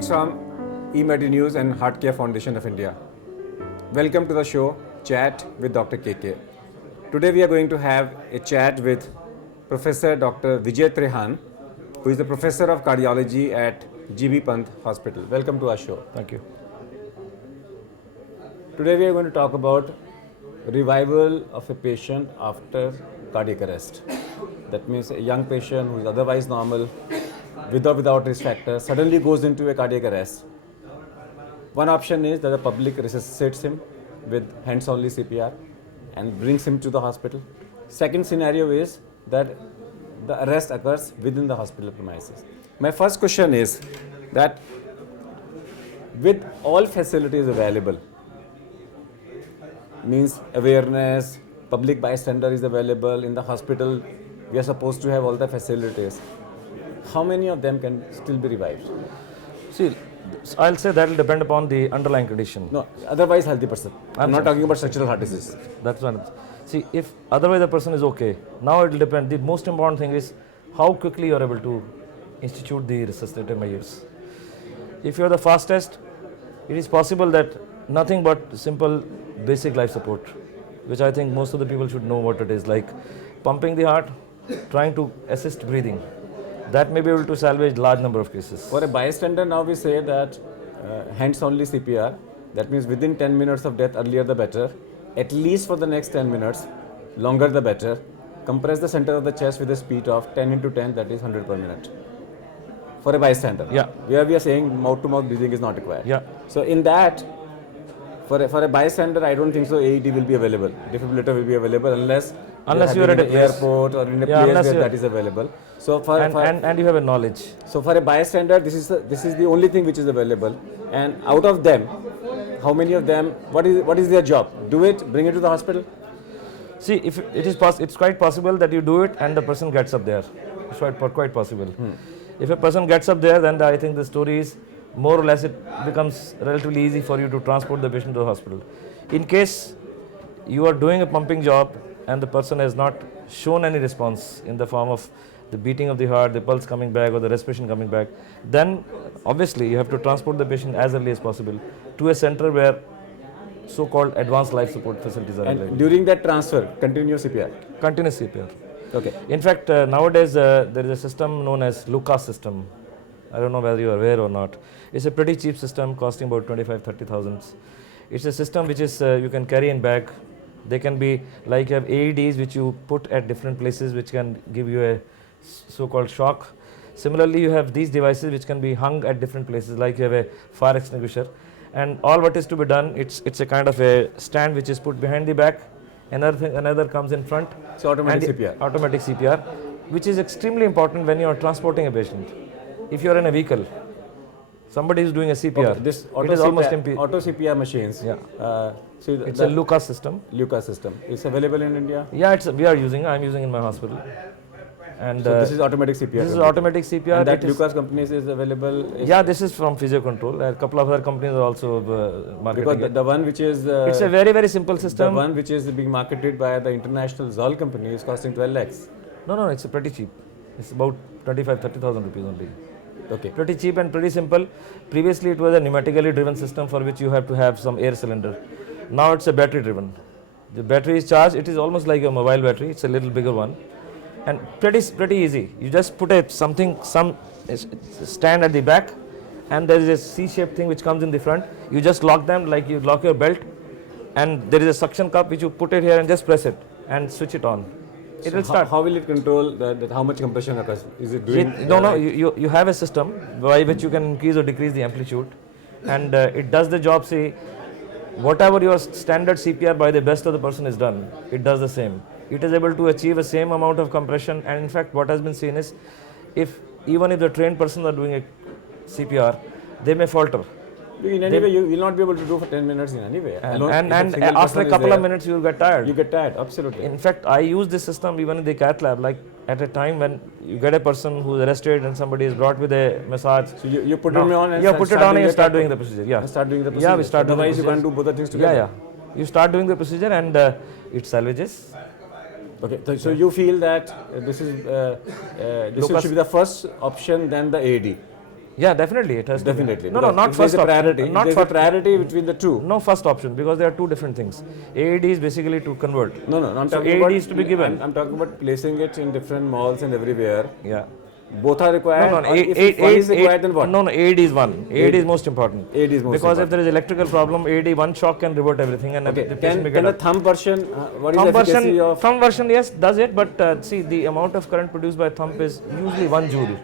Greetings from eMedi News and Heart Care Foundation of India. Welcome to the show Chat with Dr. KK. Today we are going to have a chat with Professor Dr. Vijay Trehan, who is the Professor of Cardiology at GB Pant Hospital. Welcome to our show. Thank you. Today we are going to talk about revival of a patient after cardiac arrest. That means a young patient who is otherwise normal, with or without risk factor, suddenly goes into a cardiac arrest. One option is that the public resuscitates him with hands-only CPR and brings him to the hospital. Second scenario is that the arrest occurs within the hospital premises. My first question is that with all facilities available, means awareness, public bystander is available in the hospital, we are supposed to have all the facilities. How many of them can still be revived? See, I'll say that will depend upon the underlying condition. No, otherwise healthy person. I'm not talking about structural heart disease. That's one. See, if otherwise the person is okay, now it will depend. The most important thing is how quickly you are able to institute the resuscitative measures. If you are the fastest, it is possible that nothing but simple basic life support, which I think most of the people should know what it is, like pumping the heart, trying to assist breathing. That may be able to salvage large number of cases. For a bystander, now we say that hands-only CPR, that means within 10 minutes of death, earlier the better, at least for the next 10 minutes, longer the better. Compress the center of the chest with a speed of 10 into 10, that is 100 per minute. For a bystander. Yeah. Where we are saying mouth-to-mouth breathing is not required. Yeah. So in that, for a bystander, I don't think so AED will be available. Defibrillator will be available unless you are at in an airport or in a place where that is available. So and you have a knowledge. So for a bystander, this is the only thing which is available. And out of them, how many of them? What is their job? Do it, bring it to the hospital. See, if it is it's quite possible that you do it and the person gets up there. It's quite possible. If a person gets up there, then I think the story is more or less it becomes relatively easy for you to transport the patient to the hospital. In case you are doing a pumping job and the person has not shown any response in the form of the beating of the heart, the pulse coming back or the respiration coming back, then obviously you have to transport the patient as early as possible to a center where so-called advanced life support facilities are available. And during that transfer, continuous CPR? Continuous CPR. Okay. In fact, nowadays there is a system known as Lucas system. I don't know whether you are aware or not. It's a pretty cheap system costing about 25,000-30,000. It's a system which is you can carry in bag. They can be like you have AEDs which you put at different places which can give you a so-called shock. Similarly, you have these devices which can be hung at different places, like you have a fire extinguisher. And all what is to be done, it's a kind of a stand which is put behind the back. Another comes in front. So automatic CPR. Automatic CPR, which is extremely important when you are transporting a patient. If you are in a vehicle, somebody is doing a CPR. Okay, this it is almost empty. Auto CPR machines. Yeah. So it's a Lucas system. Lucas system. It's available in India? Yeah, I'm using in my hospital. And so this is automatic CPR. This is automatic CPR. And that Lucas companies is available? Yeah, this is from Physio Control. A couple of other companies are also marketing because the one which is... it's a very, very simple system. The one which is being marketed by the international Zoll company is costing 12 lakhs. No, it's pretty cheap. It's about 25,000-30,000 rupees only. Okay. Pretty cheap and pretty simple. Previously, it was a pneumatically driven system for which you have to have some air cylinder. Now it's a battery driven. The battery is charged. It is almost like a mobile battery. It's a little bigger one, and pretty easy. You just put some stand at the back, and there is a C-shaped thing which comes in the front. You just lock them like you lock your belt, and there is a suction cup which you put it here and just press it and switch it on. It will start. How will it control that how much compression occurs? Is it doing? No. You have a system by which you can increase or decrease the amplitude, and it does the job. Say, whatever your standard CPR by the best of the person is done, it does the same. It is able to achieve the same amount of compression, and in fact, what has been seen is, even if the trained persons are doing a CPR, they may falter. In any way, you will not be able to do for 10 minutes in any way. And after a couple of minutes, you will get tired. You get tired, absolutely. In fact, I use this system even in the cath lab, like at a time when you get a person who is arrested and somebody is brought with a massage. So you put it on and start doing the procedure. Yeah. Start doing the procedure. Yeah, we start Otherwise, you can't do both the things together. Yeah. You start doing the procedure and it salvages. Okay, so you feel that this should be the first option, then the AED. Yeah, definitely it has Definitely. to be. No, no, Because not if first there's a option. priority. Not There's a first. priority between the two. No first option, because there are two different things. AED is basically to convert. No, I'm So talking AED about. is to be given. I'm talking about placing it in different malls and everywhere. Yeah. Both are required. No, no, Or if one is required, then what? No, no, AED is one. AED is most important. AED is most Because important. if there is electrical problem, AED one shock can revert everything, and Okay. the patient may Can get a up. thumb version? What is the efficacy of? Thumb version, yes, does it, but see, the amount of current produced by thumb is usually 1 joule.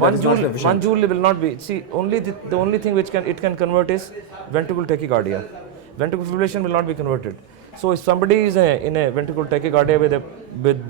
That is not sufficient. 1 joule will not be. See, only the only thing which it can convert is ventricular tachycardia. Ventricular fibrillation will not be converted. So if somebody is in a ventricular tachycardia with